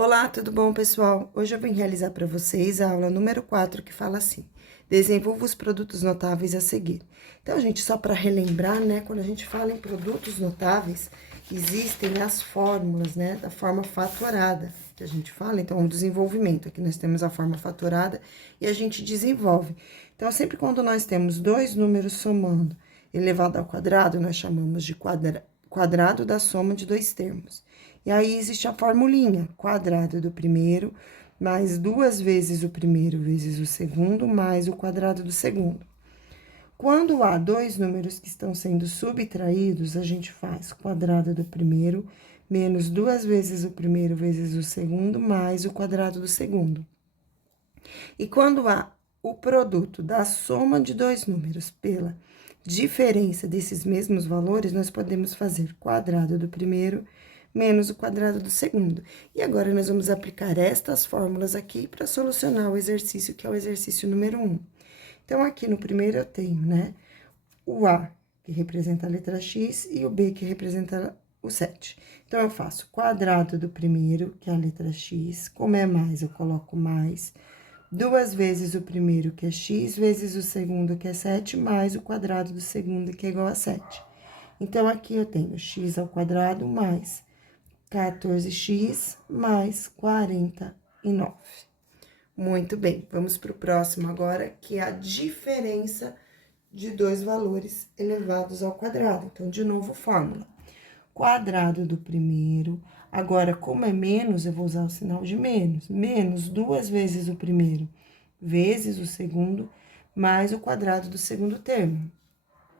Olá, tudo bom, pessoal? Hoje eu vim realizar para vocês a aula número 4, que fala assim: desenvolva os produtos notáveis a seguir. Então, gente, só para relembrar, né, quando a gente fala em produtos notáveis, existem as fórmulas, né, da forma fatorada, que a gente fala. Então, o desenvolvimento, aqui nós temos a forma fatorada e a gente desenvolve. Então, sempre quando nós temos dois números somando elevado ao quadrado, nós chamamos de quadrado da soma de dois termos. E aí, existe a formulinha, quadrado do primeiro, mais duas vezes o primeiro vezes o segundo, mais o quadrado do segundo. Quando há dois números que estão sendo subtraídos, a gente faz quadrado do primeiro, menos duas vezes o primeiro vezes o segundo, mais o quadrado do segundo. E quando há o produto da soma de dois números pela diferença desses mesmos valores, nós podemos fazer quadrado do primeiro menos o quadrado do segundo. E agora, nós vamos aplicar estas fórmulas aqui para solucionar o exercício, que é o exercício número 1. Então, aqui no primeiro eu tenho, né, o A, que representa a letra X, e o B, que representa o 7. Então, eu faço quadrado do primeiro, que é a letra X, como é mais, eu coloco mais, duas vezes o primeiro, que é X, vezes o segundo, que é 7, mais o quadrado do segundo, que é igual a 7. Então, aqui eu tenho x ao quadrado mais 14x mais 49. Muito bem, vamos para o próximo agora, que é a diferença de dois valores elevados ao quadrado. Então, de novo, fórmula. Quadrado do primeiro. Agora, como é menos, eu vou usar o sinal de menos. Menos duas vezes o primeiro vezes o segundo, mais o quadrado do segundo termo.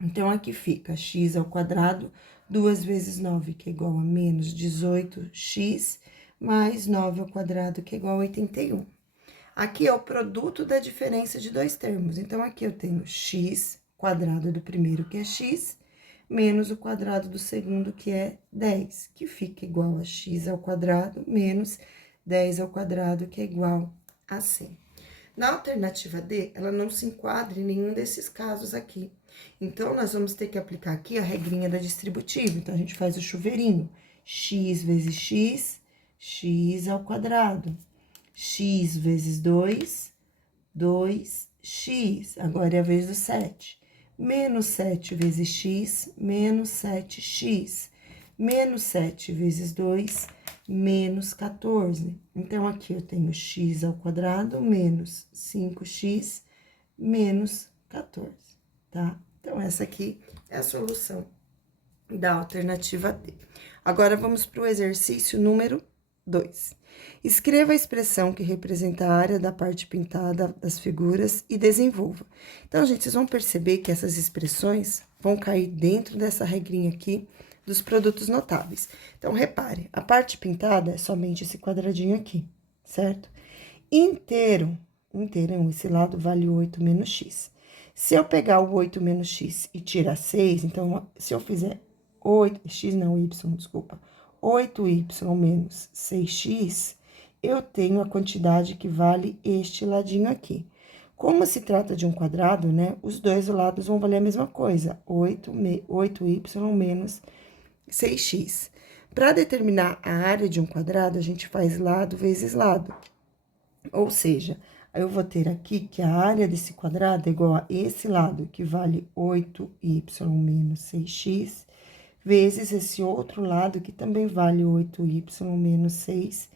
Então, aqui fica x ao quadrado, 2 vezes 9, que é igual a menos 18x, mais 9 ao quadrado, que é igual a 81. Aqui é o produto da diferença de dois termos. Então, aqui eu tenho x quadrado do primeiro, que é x, menos o quadrado do segundo, que é 10, que fica igual a x ao quadrado, menos 10 ao quadrado, que é igual a 100. Na alternativa D, ela não se enquadra em nenhum desses casos aqui. Então, nós vamos ter que aplicar aqui a regrinha da distributiva. Então, a gente faz o chuveirinho. X vezes x, x ao quadrado. X vezes 2, 2x. Agora é a vez do 7. Menos 7 vezes x, menos 7x. Menos 7 vezes 2, menos 14. Então, aqui eu tenho x ao quadrado menos 5x menos 14, tá? Então, essa aqui é a solução da alternativa D. Agora, vamos para o exercício número 2. Escreva a expressão que representa a área da parte pintada das figuras e desenvolva. Então, gente, vocês vão perceber que essas expressões vão cair dentro dessa regrinha aqui dos produtos notáveis. Então, repare, a parte pintada é somente esse quadradinho aqui, certo? Inteirão, esse lado vale 8 menos x. Se eu pegar o 8 menos x e tirar 6, então, se eu fizer 8, x não, y, desculpa, 8y menos 6x, eu tenho a quantidade que vale este ladinho aqui. Como se trata de um quadrado, né, os dois lados vão valer a mesma coisa, 8y menos 6x. Para determinar a área de um quadrado, a gente faz lado vezes lado. Ou seja, eu vou ter aqui que a área desse quadrado é igual a esse lado, que vale 8y menos 6x, vezes esse outro lado, que também vale 8y menos 6x.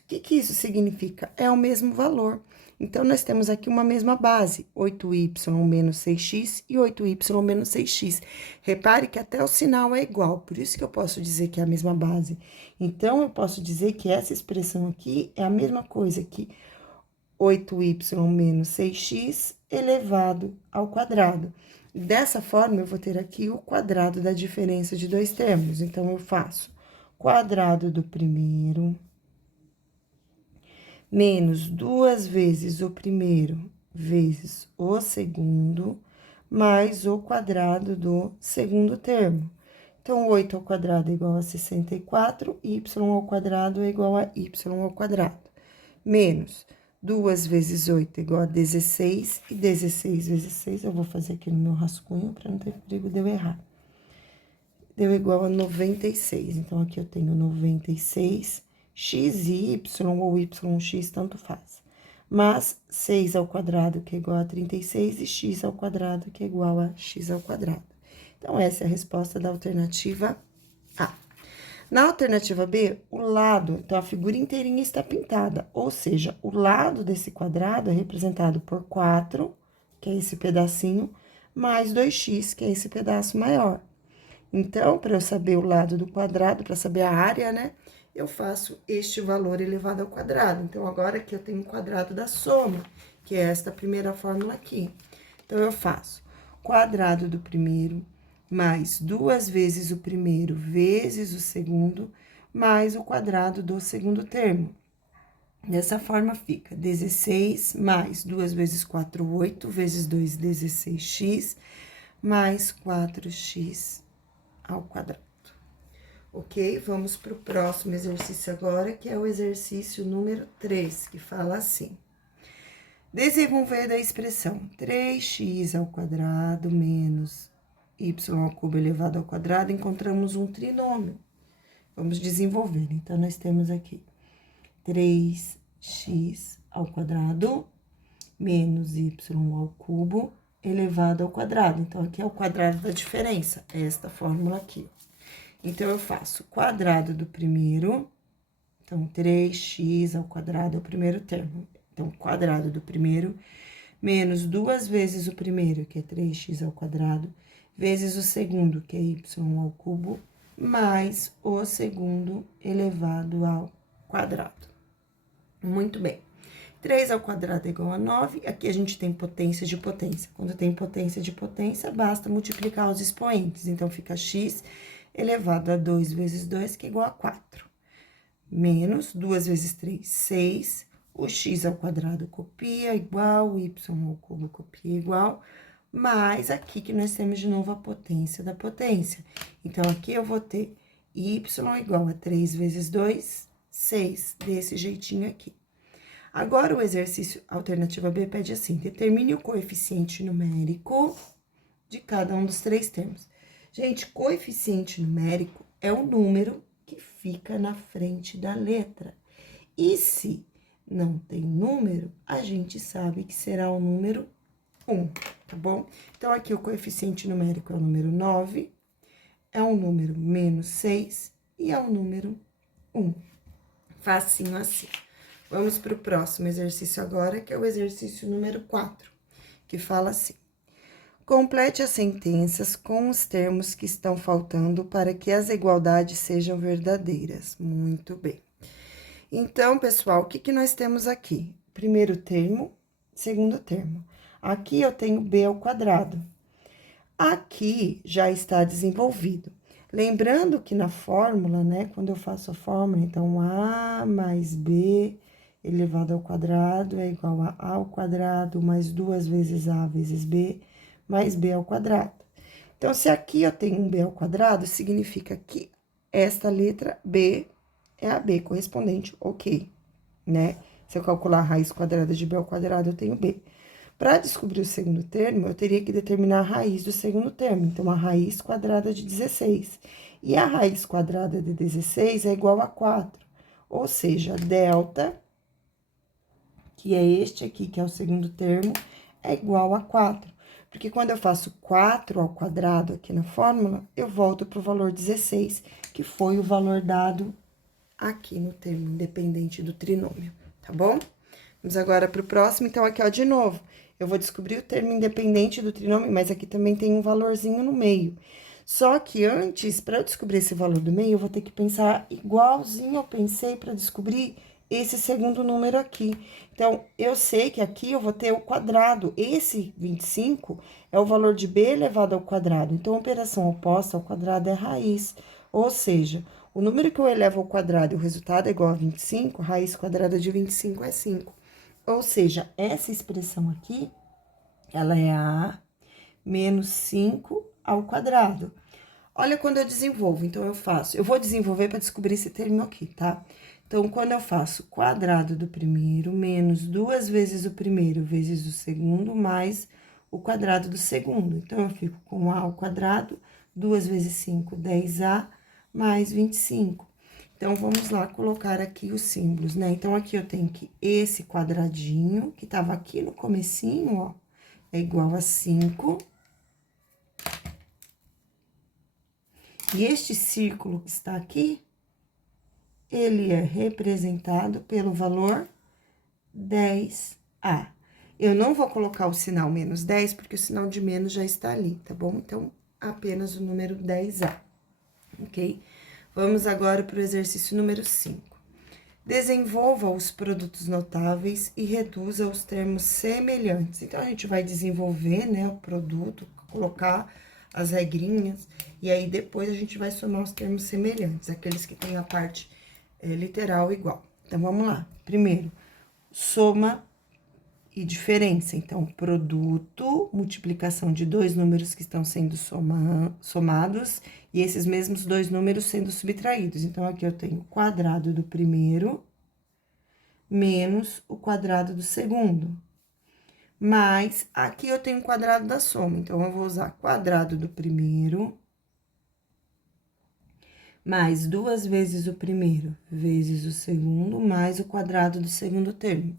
O que isso significa? É o mesmo valor. Então, nós temos aqui uma mesma base, 8y menos 6x e 8y menos 6x. Repare que até o sinal é igual, por isso que eu posso dizer que é a mesma base. Então, eu posso dizer que essa expressão aqui é a mesma coisa que 8y menos 6x elevado ao quadrado. Dessa forma, eu vou ter aqui o quadrado da diferença de dois termos. Então, eu faço quadrado do primeiro menos duas vezes o primeiro vezes o segundo, mais o quadrado do segundo termo. Então, 8 ao quadrado é igual a 64, y ao quadrado é igual a y ao quadrado. Menos 2 vezes 8 é igual a 16, e 16 vezes 6, eu vou fazer aqui no meu rascunho para não ter perigo de eu errar. Deu igual a 96, então, aqui eu tenho 96, x e y ou yx, tanto faz. Mas 6 ao quadrado, que é igual a 36, e x ao quadrado, que é igual a x ao quadrado. Então, essa é a resposta da alternativa A. Na alternativa B, o lado, então, a figura inteirinha está pintada, ou seja, o lado desse quadrado é representado por 4, que é esse pedacinho, mais 2x, que é esse pedaço maior. Então, para eu saber o lado do quadrado, para saber a área, né, eu faço este valor elevado ao quadrado. Então, agora que eu tenho o quadrado da soma, que é esta primeira fórmula aqui. Então, eu faço quadrado do primeiro mais 2 vezes o primeiro vezes o segundo, mais o quadrado do segundo termo. Dessa forma, fica 16 mais 2 vezes 4, 8, vezes 2, 16x, mais 4x ao quadrado. Ok? Vamos para o próximo exercício agora, que é o exercício número 3, que fala assim. Desenvolver da expressão 3x ao quadrado menos y ao cubo elevado ao quadrado, encontramos um trinômio. Vamos desenvolver. Então, nós temos aqui 3x ao quadrado menos y ao cubo elevado ao quadrado. Então, aqui é o quadrado da diferença, é esta fórmula aqui. Então, eu faço quadrado do primeiro, então, 3x ao quadrado é o primeiro termo. Então, quadrado do primeiro, menos 2 vezes o primeiro, que é 3x ao quadrado, vezes o segundo, que é y ao cubo, mais o segundo elevado ao quadrado. Muito bem. 3 ao quadrado é igual a 9, aqui a gente tem potência de potência. Quando tem potência de potência, basta multiplicar os expoentes. Então, fica x elevado a 2 vezes 2, que é igual a 4. Menos 2 vezes 3, 6. O x ao quadrado copia, igual, o y ao cubo copia, igual. Mas aqui que nós temos de novo a potência da potência. Então, aqui eu vou ter y igual a 3 vezes 2, 6, desse jeitinho aqui. Agora, o exercício alternativa B pede assim, determine o coeficiente numérico de cada um dos 3 termos. Gente, coeficiente numérico é o número que fica na frente da letra. E se não tem número, a gente sabe que será o número 1, tá bom? Então, aqui o coeficiente numérico é o número 9, é o número menos 6 e é o número 1. Facinho assim. Vamos para o próximo exercício agora, que é o exercício número 4, que fala assim. Complete as sentenças com os termos que estão faltando para que as igualdades sejam verdadeiras. Muito bem. Então, pessoal, o que nós temos aqui? Primeiro termo, segundo termo. Aqui eu tenho b ao quadrado. Aqui já está desenvolvido. Lembrando que na fórmula, né, quando eu faço a fórmula, então, a mais b elevado ao quadrado é igual a ao quadrado mais 2 vezes a vezes b, mais b ao quadrado. Então, se aqui eu tenho um b ao quadrado, significa que esta letra b é a b correspondente, ok, né? Se eu calcular a raiz quadrada de b ao quadrado, eu tenho b. Para descobrir o segundo termo, eu teria que determinar a raiz do segundo termo. Então, a raiz quadrada de 16. E a raiz quadrada de 16 é igual a 4. Ou seja, delta, que é este aqui, que é o segundo termo, é igual a 4. Porque quando eu faço 4 ao quadrado aqui na fórmula, eu volto para o valor 16, que foi o valor dado aqui no termo independente do trinômio, tá bom? Vamos agora para o próximo. Então, aqui, ó, de novo, eu vou descobrir o termo independente do trinômio, mas aqui também tem um valorzinho no meio. Só que antes, para eu descobrir esse valor do meio, eu vou ter que pensar igualzinho eu pensei para descobrir esse segundo número aqui. Então, eu sei que aqui eu vou ter o quadrado. Esse 25 é o valor de b elevado ao quadrado. Então, a operação oposta ao quadrado é raiz. Ou seja, o número que eu elevo ao quadrado e o resultado é igual a 25, raiz quadrada de 25 é 5. Ou seja, essa expressão aqui, ela é a menos 5 ao quadrado. Olha quando eu desenvolvo, então eu vou desenvolver para descobrir esse termo aqui, tá? Então, quando eu faço quadrado do primeiro menos 2 vezes o primeiro vezes o segundo, mais o quadrado do segundo. Então, eu fico com a ao quadrado, 2 vezes 5, 10a, mais 25. Então, vamos lá colocar aqui os símbolos, né? Então, aqui eu tenho que esse quadradinho, que tava aqui no comecinho, ó, é igual a 5. E este círculo que está aqui, ele é representado pelo valor 10A. Eu não vou colocar o sinal menos 10, porque o sinal de menos já está ali, tá bom? Então, apenas o número 10A, ok? Vamos agora para o exercício número 5. Desenvolva os produtos notáveis e reduza os termos semelhantes. Então, a gente vai desenvolver, né, o produto, colocar as regrinhas, e aí depois a gente vai somar os termos semelhantes, aqueles que têm a parte literal igual. Então, vamos lá. Primeiro, soma e diferença. Então, produto, multiplicação de dois números que estão sendo somados, e esses mesmos dois números sendo subtraídos. Então, aqui eu tenho o quadrado do primeiro, menos o quadrado do segundo. Mas, aqui eu tenho o quadrado da soma. Então, eu vou usar quadrado do primeiro, mais 2 vezes o primeiro, vezes o segundo, mais o quadrado do segundo termo.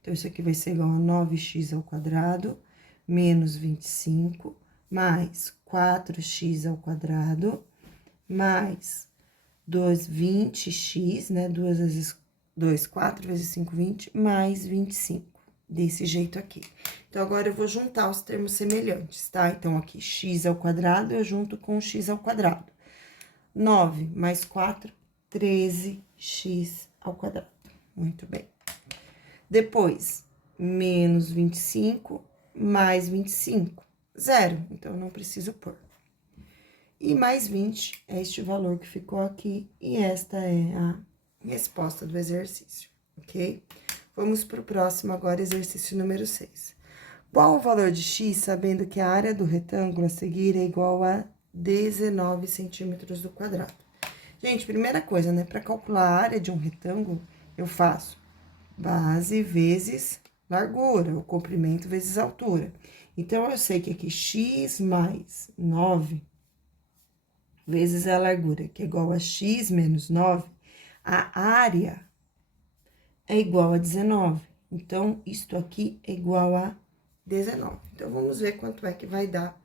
Então, isso aqui vai ser igual a 9x ao quadrado, menos 25, mais 4x ao quadrado, mais 20x, né? 2 vezes 2, 4 vezes 5, 20, mais 25. Desse jeito aqui. Então, agora eu vou juntar os termos semelhantes, tá? Então, aqui, x ao quadrado, eu junto com x ao quadrado. 9 mais 4, 13x ao quadrado. Muito bem. Depois, menos 25, mais 25, 0. Então, não preciso pôr. E mais 20 é este valor que ficou aqui, e esta é a resposta do exercício, ok? Vamos para o próximo agora, exercício número 6. Qual o valor de x, sabendo que a área do retângulo a seguir é igual a 19 centímetros do quadrado? Gente, primeira coisa, né? Para calcular a área de um retângulo, eu faço base vezes largura, o comprimento vezes altura. Então, eu sei que aqui x mais 9 vezes a largura, que é igual a x menos 9, a área é igual a 19. Então, isto aqui é igual a 19. Então, vamos ver quanto é que vai dar,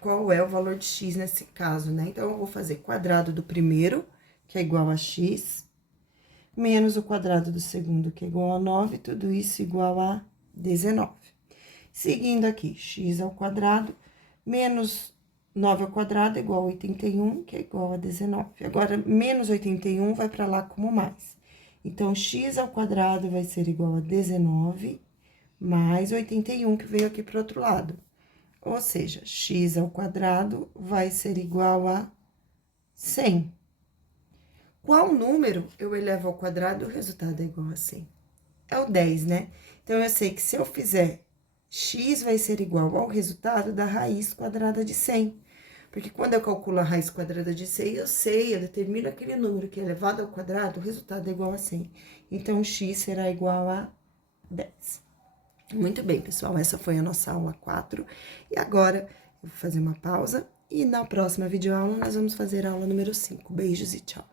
qual é o valor de x nesse caso, né? Então, eu vou fazer quadrado do primeiro, que é igual a x, menos o quadrado do segundo, que é igual a 9, tudo isso igual a 19. Seguindo aqui, x ao quadrado, menos 9 ao quadrado é igual a 81, que é igual a 19. Agora, menos 81 vai para lá como mais. Então, x ao quadrado vai ser igual a 19, mais 81, que veio aqui para o outro lado. Ou seja, x ao quadrado vai ser igual a 100. Qual número eu elevo ao quadrado e o resultado é igual a 100? É o 10, né? Então, eu sei que se eu fizer x vai ser igual ao resultado da raiz quadrada de 100. Porque quando eu calculo a raiz quadrada de 100, eu determino aquele número que é elevado ao quadrado, o resultado é igual a 100. Então, x será igual a 10. Muito bem, pessoal, essa foi a nossa aula 4. E agora, eu vou fazer uma pausa e na próxima videoaula nós vamos fazer a aula número 5. Beijos e tchau!